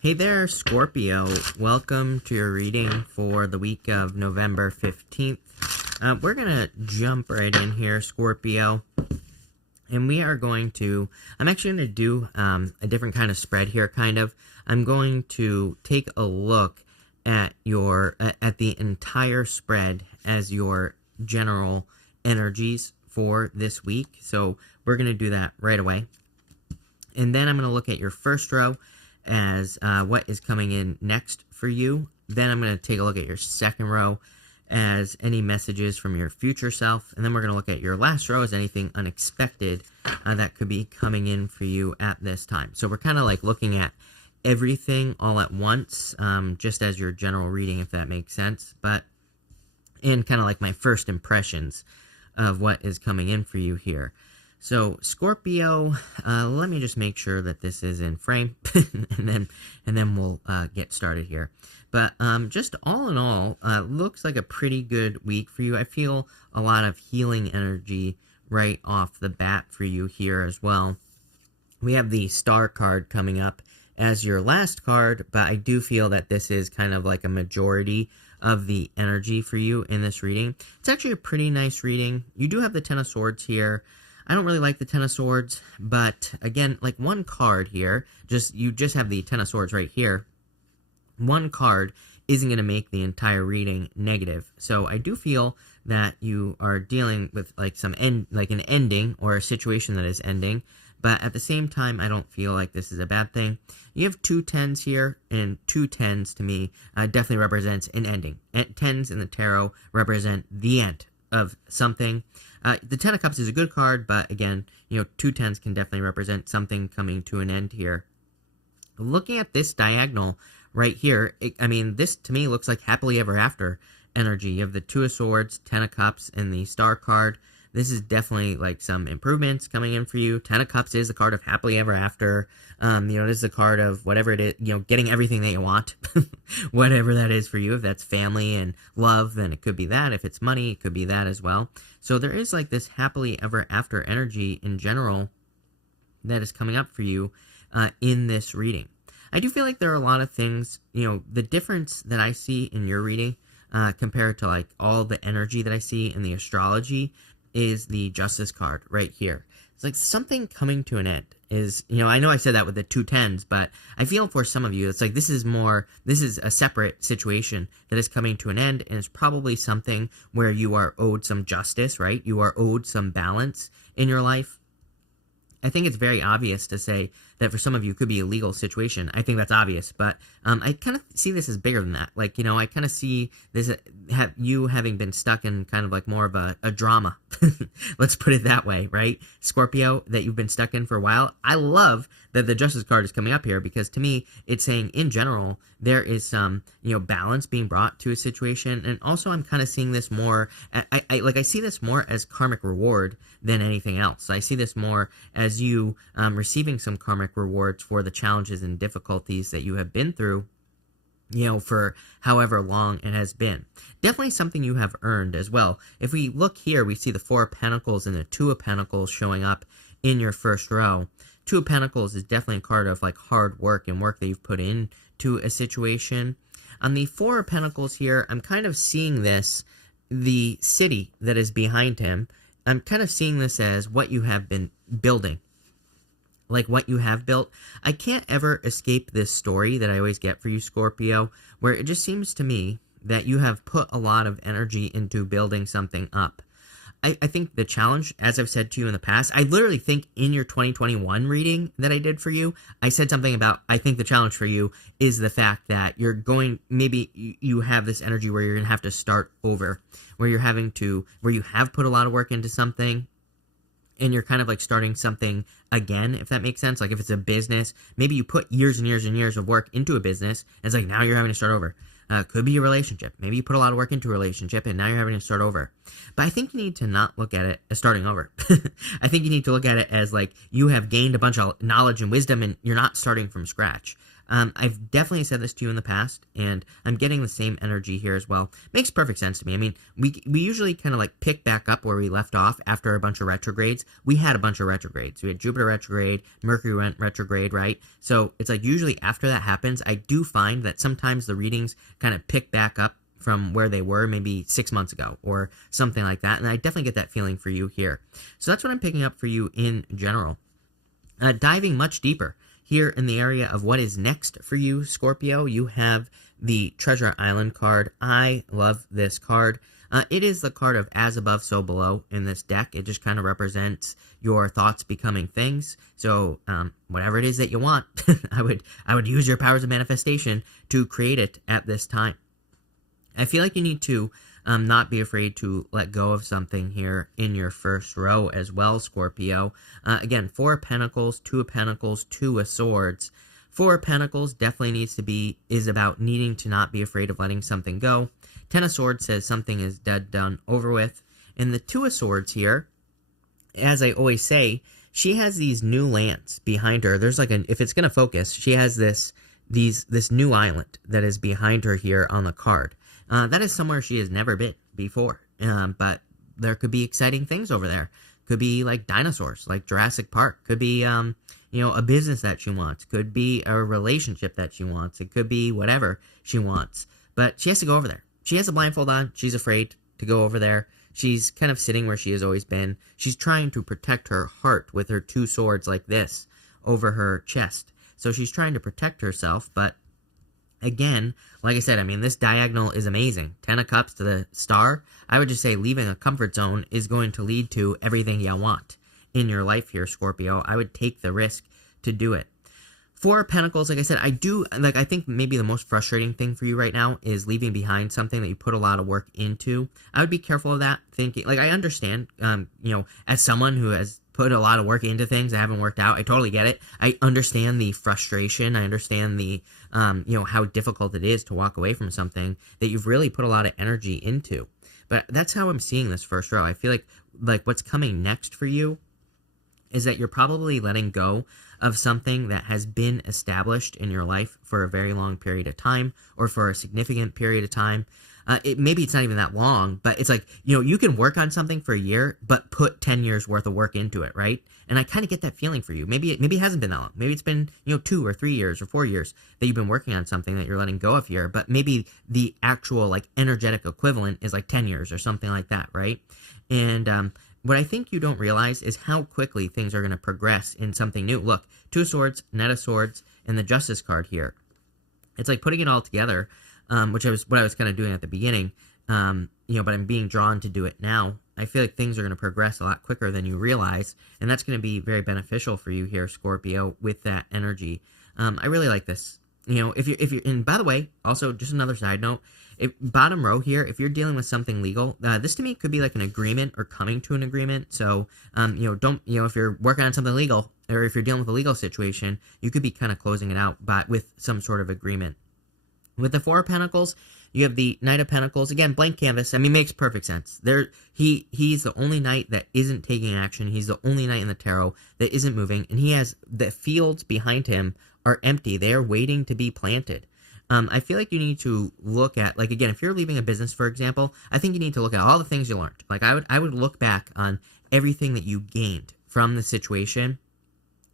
Hey there, Scorpio. Welcome to your reading for the week of November 15th. We're going to jump right in here, Scorpio. And we are going to, I'm actually going to do a different kind of spread here, kind of. I'm going to take a look at at the entire spread as your general energies for this week. So we're going to do that right away. And then I'm going to look at your first row as what is coming in next for you. Then I'm going to take a look at your second row as any messages from your future self. And then we're going to look at your last row as anything unexpected that could be coming in for you at this time. So we're kind of like looking at everything all at once, just as your general reading, if that makes sense. But in kind of like my first impressions of what is coming in for you here. So Scorpio, let me just make sure that this is in frame, and then we'll get started here. But just all in all, looks like a pretty good week for you. I feel a lot of healing energy right off the bat for you here as well. We have the Star card coming up as your last card, but I do feel that this is kind of like a majority of the energy for you in this reading. It's actually a pretty nice reading. You do have the Ten of Swords here. I don't really like the Ten of Swords, but again, like one card here, you just have the Ten of Swords right here. One card isn't going to make the entire reading negative. So I do feel that you are dealing with like an ending or a situation that is ending, but at the same time, I don't feel like this is a bad thing. You have two tens here, and two tens to me definitely represents an ending. Tens in the tarot represent the end of something. The Ten of Cups is a good card, but again, two tens can definitely represent something coming to an end here. Looking at this diagonal right here, this to me looks like happily ever after energy. You have the Two of Swords, Ten of Cups, and the Star card. This is definitely like some improvements coming in for you. Ten of Cups is the card of happily ever after. This is the card of whatever it is, getting everything that you want, whatever that is for you. If that's family and love, then it could be that. If it's money, it could be that as well. So there is like this happily ever after energy in general that is coming up for you in this reading. I do feel like there are a lot of things, the difference that I see in your reading compared to like all the energy that I see in the astrology is the Justice card right here. It's like something coming to an end is, I know I said that with the two tens, but I feel for some of you, it's like this is a separate situation that is coming to an end, and it's probably something where you are owed some justice, right? You are owed some balance in your life. I think it's very obvious to say that for some of you it could be a legal situation. I think that's obvious, but I kind of see this as bigger than that. Like, I kind of see this you having been stuck in kind of like more of a drama. Let's put it that way, right? Scorpio, that you've been stuck in for a while. I love that the Justice card is coming up here because to me, it's saying in general, there is some, balance being brought to a situation. And also I'm kind of seeing this more, I see this more as karmic reward than anything else. I see this more as you receiving some karmic rewards for the challenges and difficulties that you have been through, for however long it has been. Definitely something you have earned as well. If we look here, we see the Four of Pentacles and the Two of Pentacles showing up in your first row. Two of Pentacles is definitely a card of like hard work and work that you've put into a situation. On the Four of Pentacles here, I'm kind of seeing the city that is behind him. I'm kind of seeing this as what you have been building. Like what you have built. I can't ever escape this story that I always get for you, Scorpio, where it just seems to me that you have put a lot of energy into building something up. I think the challenge, as I've said to you in the past, I literally think in your 2021 reading that I did for you, I said something about, I think the challenge for you is the fact that maybe you have this energy where you're going to have to start over, where you have put a lot of work into something, and you're kind of like starting something again, if that makes sense. Like if it's a business, maybe you put years and years and years of work into a business, and it's like now you're having to start over. Could be a relationship. Maybe you put a lot of work into a relationship, and now you're having to start over. But I think you need to not look at it as starting over. I think you need to look at it as like you have gained a bunch of knowledge and wisdom, and you're not starting from scratch. I've definitely said this to you in the past, and I'm getting the same energy here as well. Makes perfect sense to me. I mean, we usually kind of like pick back up where we left off after a bunch of retrogrades. We had a bunch of retrogrades. We had Jupiter retrograde, Mercury went retrograde, right? So it's like usually after that happens, I do find that sometimes the readings kind of pick back up from where they were maybe 6 months ago or something like that. And I definitely get that feeling for you here. So that's what I'm picking up for you in general. Diving much deeper here in the area of what is next for you, Scorpio, you have the Treasure Island card. I love this card. It is the card of as above, so below in this deck. It just kind of represents your thoughts becoming things. So whatever it is that you want, I would use your powers of manifestation to create it at this time. I feel like you need to not be afraid to let go of something here in your first row as well, Scorpio. Again, 4 of Pentacles, 2 of Pentacles, 2 of Swords. 4 of Pentacles definitely is about needing to not be afraid of letting something go. 10 of Swords says something is dead, done, over with. And the 2 of Swords here, as I always say, she has these new lands behind her. There's like if it's going to focus, she has this new island that is behind her here on the card. That is somewhere she has never been before, but there could be exciting things over there. Could be like dinosaurs, like Jurassic Park. Could be, a business that she wants. Could be a relationship that she wants. It could be whatever she wants. But she has to go over there. She has a blindfold on. She's afraid to go over there. She's kind of sitting where she has always been. She's trying to protect her heart with her 2 swords like this over her chest. So she's trying to protect herself, but again, like I said, I mean, this diagonal is amazing. 10 of Cups to the star. I would just say leaving a comfort zone is going to lead to everything you want in your life here, Scorpio. I would take the risk to do it. 4 of Pentacles, like I said, I think maybe the most frustrating thing for you right now is leaving behind something that you put a lot of work into. I would be careful of that, thinking, like, I understand, as someone who has put a lot of work into things that haven't worked out, I totally get it. I understand the frustration. I understand the, how difficult it is to walk away from something that you've really put a lot of energy into. But that's how I'm seeing this first row. I feel like what's coming next for you is that you're probably letting go of something that has been established in your life for a very long period of time or for a significant period of time. Maybe it's not even that long, but it's like, you can work on something for a year, but put 10 years worth of work into it, right? And I kind of get that feeling for you. Maybe it hasn't been that long. Maybe it's been, 2 or 3 years or 4 years that you've been working on something that you're letting go of here, but maybe the actual like energetic equivalent is like 10 years or something like that, right? And what I think you don't realize is how quickly things are going to progress in something new. Look, 2 of Swords, Knight of Swords, and the Justice card here. It's like putting it all together, which was what I was kind of doing at the beginning, but I'm being drawn to do it now. I feel like things are going to progress a lot quicker than you realize, and that's going to be very beneficial for you here, Scorpio, with that energy. I really like this. If you're, and by the way, also just another side note, bottom row here, if you're dealing with something legal, this to me could be like an agreement or coming to an agreement. So, if you're working on something legal or if you're dealing with a legal situation, you could be kind of closing it out, but with some sort of agreement. With the 4 of Pentacles, you have the Knight of Pentacles. Again, blank canvas. I mean, makes perfect sense. He's the only knight that isn't taking action. He's the only knight in the tarot that isn't moving, and he has the fields behind him are empty. They are waiting to be planted. I feel like you need to look at, like, again, if you're leaving a business, for example, I think you need to look at all the things you learned. Like, I would look back on everything that you gained from the situation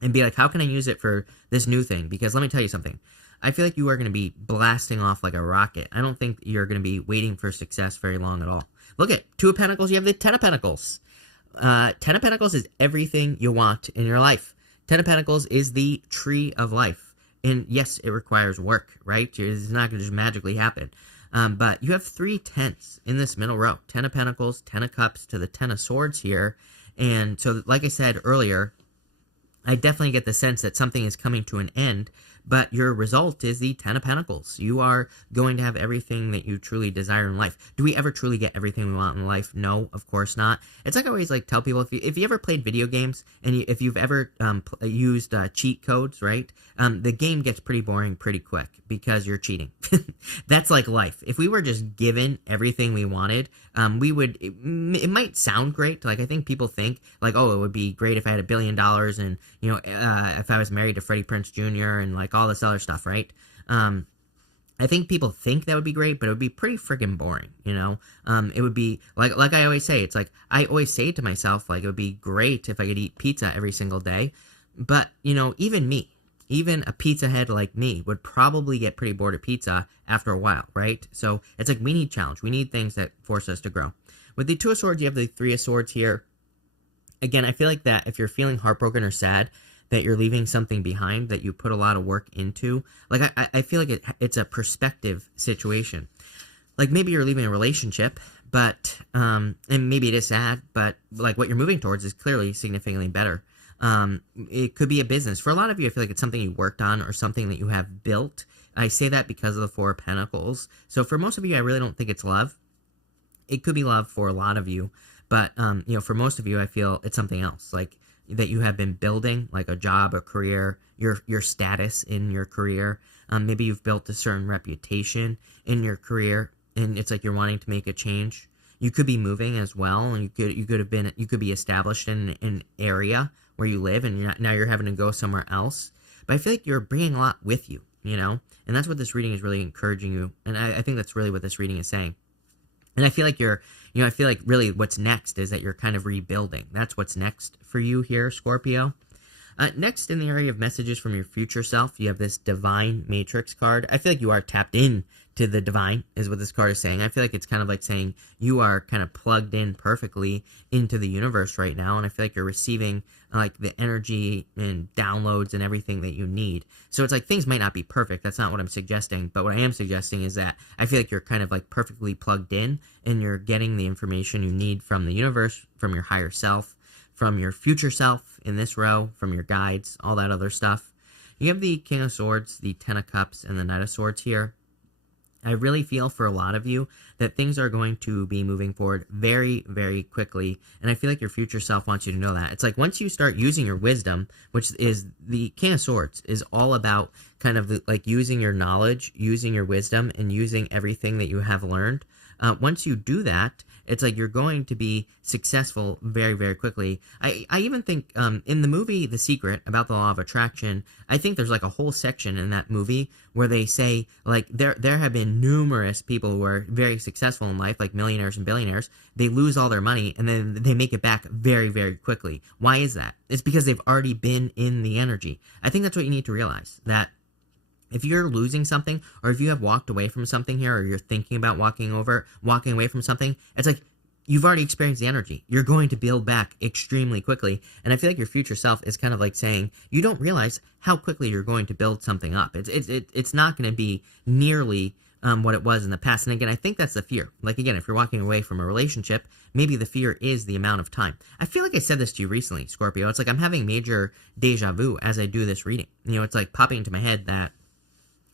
and be like, how can I use it for this new thing? Because let me tell you something. I feel like you are going to be blasting off like a rocket. I don't think you're going to be waiting for success very long at all. Look at 2 of Pentacles. You have the 10 of Pentacles. 10 of Pentacles is everything you want in your life. 10 of Pentacles is the tree of life. And yes, it requires work, right? It's not going to just magically happen. But you have 3 10s in this middle row. 10 of Pentacles, 10 of Cups to the 10 of Swords here. And so, like I said earlier, I definitely get the sense that something is coming to an end, but your result is the 10 of Pentacles. You are going to have everything that you truly desire in life. Do we ever truly get everything we want in life? No, of course not. It's like I always tell people, if you ever played video games, and if you've ever used cheat codes, right, the game gets pretty boring pretty quick because you're cheating. That's like life. If we were just given everything we wanted, it might sound great. Like, I think people think, like, oh, it would be great if I had $1 billion and, if I was married to Freddie Prinze Jr. and, like, like all this other stuff, right? I think people think that would be great, but it would be pretty freaking boring, you know? It would be, like I always say, it's like, I always say to myself, like, it would be great if I could eat pizza every single day, but, you know, even a pizza head like me would probably get pretty bored of pizza after a while, right? So it's like we need challenge. We need things that force us to grow. With the Two of Swords, you have the Three of Swords here. Again, I feel like that if you're feeling heartbroken or sad, that you're leaving something behind that you put a lot of work into. Like, I feel like it's a perspective situation. Like, maybe you're leaving a relationship, but, and maybe it is sad, but, like, what you're moving towards is clearly significantly better. It could be a business. For a lot of you, I feel like it's something you worked on or something that you have built. I say that because of the Four of Pentacles. So for most of you, I really don't think it's love. It could be love for a lot of you, but, you know, for most of you, I feel it's something else, like, that you have been building, like a job, a career, your status in your career. Maybe you've built a certain reputation in your career, and it's like you're wanting to make a change. You could be moving as well, and you could be established in an area where you live, and now you're having to go somewhere else. But I feel like you're bringing a lot with you, you know, and that's what this reading is really encouraging you, and I think that's really what this reading is saying. And I feel like I feel like really what's next is that you're kind of rebuilding. That's what's next for you here, Scorpio. Next, in the area of messages from your future self, you have this Divine Matrix card. I feel like you are tapped in to the divine, is what this card is saying. I feel like it's kind of like saying you are kind of plugged in perfectly into the universe right now, and I feel like you're receiving like the energy and downloads and everything that you need. So it's like things might not be perfect. That's not what I'm suggesting, but what I am suggesting is that I feel like you're kind of like perfectly plugged in, and you're getting the information you need from the universe, from your higher self, from your future self in this row, from your guides, all that other stuff. You have the King of Swords, the Ten of Cups, and the Knight of Swords here. I really feel for a lot of you that things are going to be moving forward very, very quickly, and I feel like your future self wants you to know that. It's like once you start using your wisdom, which is the King of Swords, is all about kind of like using your knowledge, using your wisdom, and using everything that you have learned. Once you do that, it's like you're going to be successful very, very quickly. I even think in the movie The Secret, about the law of attraction, I think there's like a whole section in that movie where they say, like, there have been numerous people who are very successful in life, like millionaires and billionaires. They lose all their money, and then they make it back very, very quickly. Why is that? It's because they've already been in the energy. I think that's what you need to realize, that if you're losing something, or if you have walked away from something here, or you're thinking about walking away from something, it's like you've already experienced the energy. You're going to build back extremely quickly. And I feel like your future self is kind of like saying, you don't realize how quickly you're going to build something up. It's not going to be nearly what it was in the past. And again, I think that's the fear. Like, again, if you're walking away from a relationship, maybe the fear is the amount of time. I feel like I said this to you recently, Scorpio. It's like I'm having major deja vu as I do this reading. You know, it's like popping into my head that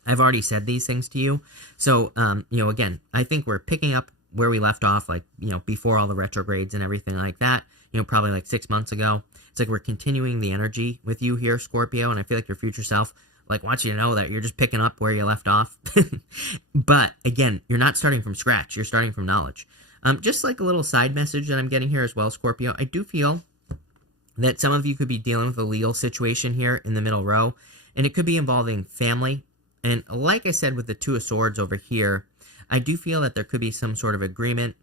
I've already said these things to you. So, you know, again, I think we're picking up where we left off, like, you know, before all the retrogrades and everything like that, you know, probably like 6 months ago. It's like we're continuing the energy with you here, Scorpio, and I feel like your future self, like, wants you to know that you're just picking up where you left off. But, again, you're not starting from scratch. You're starting from knowledge. Just like a little side message that I'm getting here as well, Scorpio, I do feel that some of you could be dealing with a legal situation here in the middle row, and it could be involving family. And like I said with the Two of Swords over here, I do feel that there could be some sort of agreement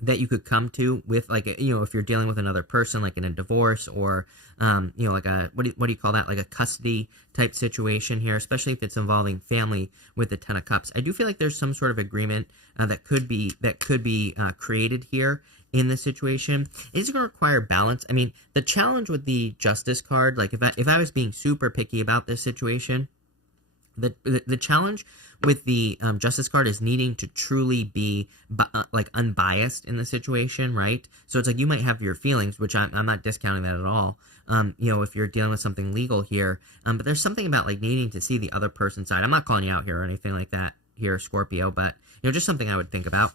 that you could come to with, like, you know, if you're dealing with another person, like in a divorce, or, you know, like a, what do you call that? Like a custody type situation here, especially if it's involving family with the Ten of Cups. I do feel like there's some sort of agreement that could be created here in this situation. It's going to require balance. I mean, the challenge with the Justice card, like if I was being super picky about this situation, the challenge with the Justice card is needing to truly be like unbiased in the situation, right? So it's like you might have your feelings, which I'm not discounting that at all. You know, if you're dealing with something legal here, but there's something about like needing to see the other person's side. I'm not calling you out here or anything like that here, Scorpio, but you know, just something I would think about.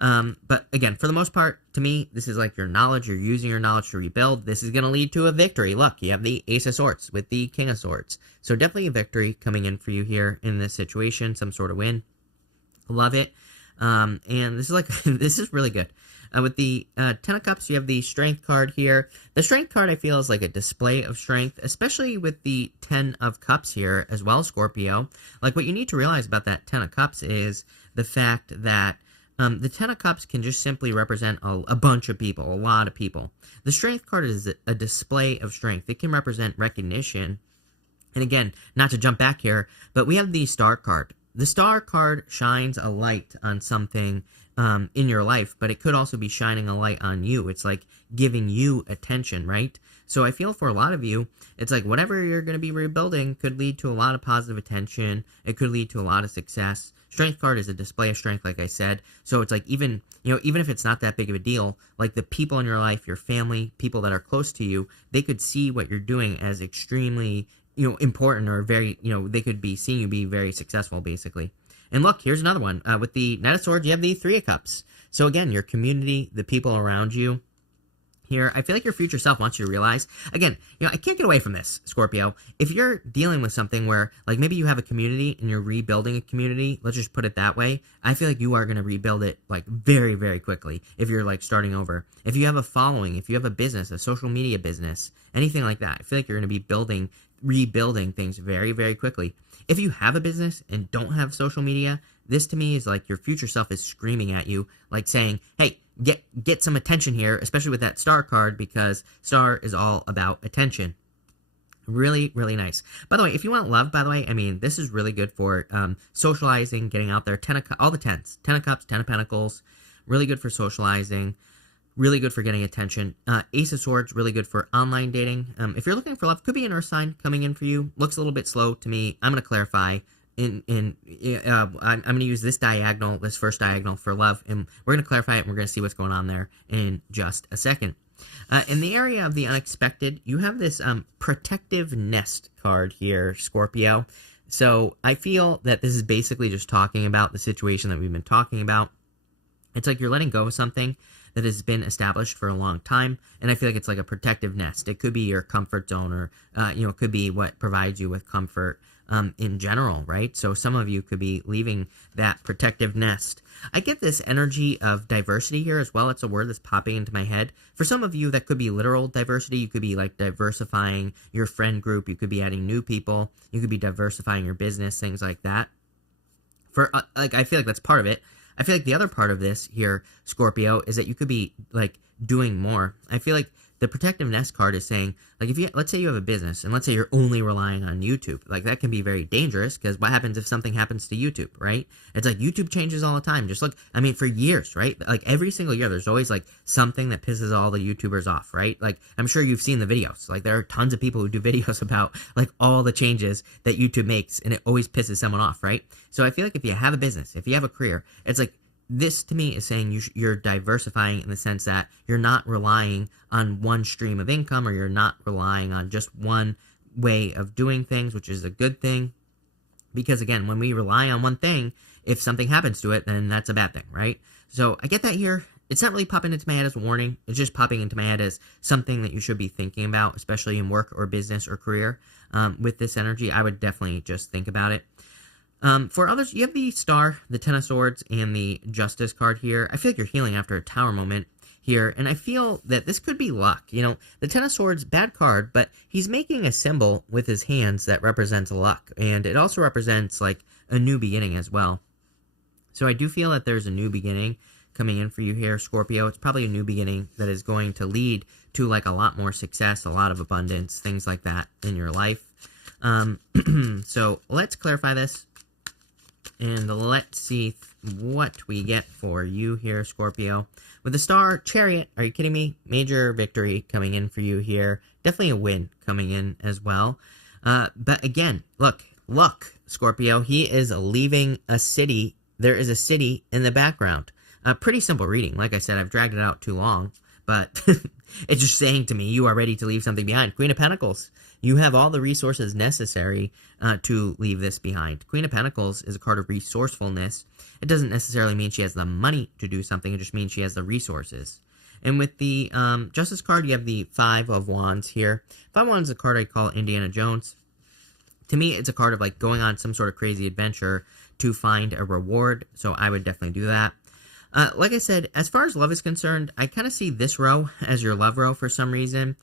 But again, for the most part, to me, this is like your knowledge. You're using your knowledge to rebuild. This is going to lead to a victory. Look, you have the Ace of Swords with the King of Swords. So definitely a victory coming in for you here in this situation, some sort of win. Love it. And this is like, this is really good. With the Ten of Cups, you have the Strength card here. The Strength card, I feel, is like a display of strength, especially with the Ten of Cups here as well, Scorpio. Like, what you need to realize about that Ten of Cups is the fact that the Ten of Cups can just simply represent a bunch of people, a lot of people. The Strength card is a display of strength. It can represent recognition. And again, not to jump back here, but we have the Star card. The Star card shines a light on something in your life, but it could also be shining a light on you. It's like giving you attention, right? So I feel for a lot of you, it's like whatever you're going to be rebuilding could lead to a lot of positive attention. It could lead to a lot of success. Strength card is a display of strength, like I said. So it's like even if it's not that big of a deal, like the people in your life, your family, people that are close to you, they could see what you're doing as extremely, important, or very, they could be seeing you be very successful, basically. And look, here's another one. With the Knight of Swords, you have the Three of Cups. So again, your community, the people around you here, I feel like your future self wants you to realize, again, I can't get away from this, Scorpio. If you're dealing with something where, like, maybe you have a community and you're rebuilding a community, let's just put it that way, I feel like you are going to rebuild it, like, very, very quickly if you're, like, starting over. If you have a following, if you have a business, a social media business, anything like that, I feel like you're going to be rebuilding things very, very quickly. If you have a business and don't have social media, this to me is like your future self is screaming at you, like saying, hey, get some attention here, especially with that Star card, because Star is all about attention. Really, really nice. By the way, if you want love, by the way, I mean, this is really good for socializing, getting out there. All the tens. Ten of Cups, Ten of Pentacles, really good for socializing. Really good for getting attention. Ace of Swords, really good for online dating. If you're looking for love, could be an Earth sign coming in for you. Looks a little bit slow to me. I'm going to clarify. I'm going to use this first diagonal for love, and we're going to clarify it, and we're going to see what's going on there in just a second. In the area of the unexpected, you have this protective nest card here, Scorpio. So I feel that this is basically just talking about the situation that we've been talking about. It's like you're letting go of something that has been established for a long time, and I feel like it's like a protective nest. It could be your comfort zone, or it could be what provides you with comfort in general, right? So some of you could be leaving that protective nest. I get this energy of diversity here as well. It's a word that's popping into my head. For some of you, that could be literal diversity. You could be like diversifying your friend group. You could be adding new people. You could be diversifying your business, things like that. For I feel like that's part of it. I feel like the other part of this here, Scorpio, is that you could be, like, doing more. I feel like the protective nest card is saying, like, let's say you have a business, and let's say you're only relying on YouTube. Like, that can be very dangerous, because what happens if something happens to YouTube, right? It's like YouTube changes all the time. Just look, I mean, for years, right? Like, every single year, there's always, like, something that pisses all the YouTubers off, right? Like, I'm sure you've seen the videos. Like, there are tons of people who do videos about, like, all the changes that YouTube makes, and it always pisses someone off, right? So I feel like if you have a business, if you have a career, it's like, this to me is saying you're diversifying in the sense that you're not relying on one stream of income, or you're not relying on just one way of doing things, which is a good thing. Because again, when we rely on one thing, if something happens to it, then that's a bad thing, right? So I get that here. It's not really popping into my head as a warning. It's just popping into my head as something that you should be thinking about, especially in work or business or career. With this energy, I would definitely just think about it. For others, you have the Star, the Ten of Swords, and the Justice card here. I feel like you're healing after a Tower moment here, and I feel that this could be luck. The Ten of Swords, bad card, but he's making a symbol with his hands that represents luck, and it also represents, like, a new beginning as well. So I do feel that there's a new beginning coming in for you here, Scorpio. It's probably a new beginning that is going to lead to, like, a lot more success, a lot of abundance, things like that in your life. So let's clarify this. And let's see what we get for you here, Scorpio. With the Star, Chariot, are you kidding me? Major victory coming in for you here. Definitely a win coming in as well. But again, look, Scorpio, he is leaving a city. There is a city in the background. Pretty simple reading. Like I said, I've dragged it out too long. But it's just saying to me, you are ready to leave something behind. Queen of Pentacles. You have all the resources necessary to leave this behind. Queen of Pentacles is a card of resourcefulness. It doesn't necessarily mean she has the money to do something. It just means she has the resources. And with the Justice card, you have the Five of Wands here. Five of Wands is a card I call Indiana Jones. To me, it's a card of like going on some sort of crazy adventure to find a reward. So I would definitely do that. Like I said, as far as love is concerned, I kind of see this row as your love row for some reason.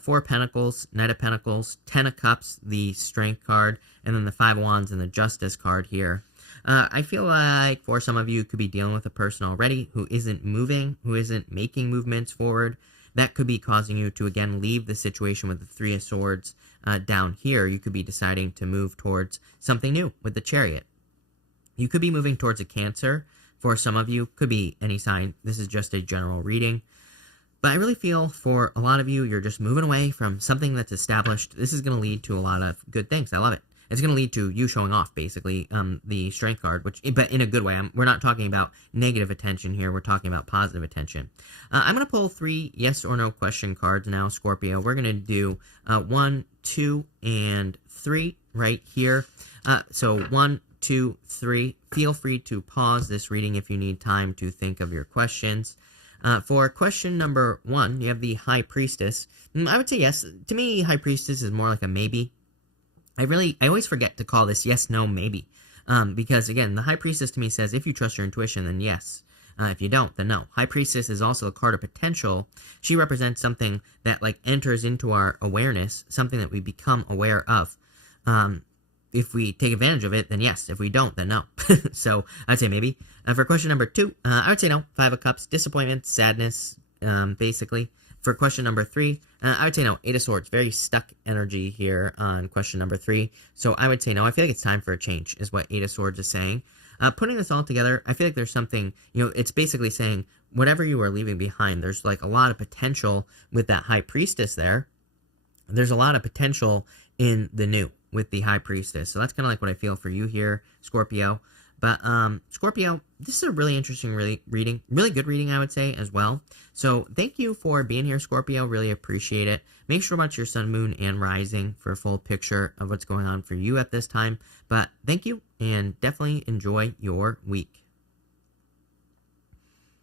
Four of Pentacles, Knight of Pentacles, Ten of Cups, the Strength card, and then the Five of Wands and the Justice card here. I feel like for some of you could be dealing with a person already who isn't moving, who isn't making movements forward. That could be causing you to, again, leave the situation with the Three of Swords down here. You could be deciding to move towards something new with the Chariot. You could be moving towards a Cancer. For some of you, could be any sign. This is just a general reading. But I really feel for a lot of you, you're just moving away from something that's established. This is going to lead to a lot of good things. I love it. It's going to lead to you showing off, basically, the Strength card, but in a good way. We're not talking about negative attention here. We're talking about positive attention. I'm going to pull 3 yes or no question cards now, Scorpio. We're going to do 1, 2, and 3 right here. So 1, 2, 3. Feel free to pause this reading if you need time to think of your questions. For question number 1, you have the High Priestess. I would say yes. To me, High Priestess is more like a maybe. I always forget to call this yes, no, maybe. Because, again, the High Priestess to me says if you trust your intuition, then yes. If you don't, then no. High Priestess is also a card of potential. She represents something that, like, enters into our awareness, something that we become aware of. If we take advantage of it, then yes. If we don't, then no. So, I'd say maybe. For question number 2, I would say no. 5 of Cups, disappointment, sadness, basically. For question number 3, I would say no. 8 of Swords, very stuck energy here on question number 3. So I would say no. I feel like it's time for a change, is what 8 of Swords is saying. Putting this all together, I feel like there's something, it's basically saying whatever you are leaving behind, there's like a lot of potential with that High Priestess there. There's a lot of potential in the new with the High Priestess. So that's kind of like what I feel for you here, Scorpio. But, Scorpio, this is a really interesting reading. Really good reading, I would say, as well. So, thank you for being here, Scorpio. Really appreciate it. Make sure to watch your sun, moon, and rising for a full picture of what's going on for you at this time. But, thank you, and definitely enjoy your week.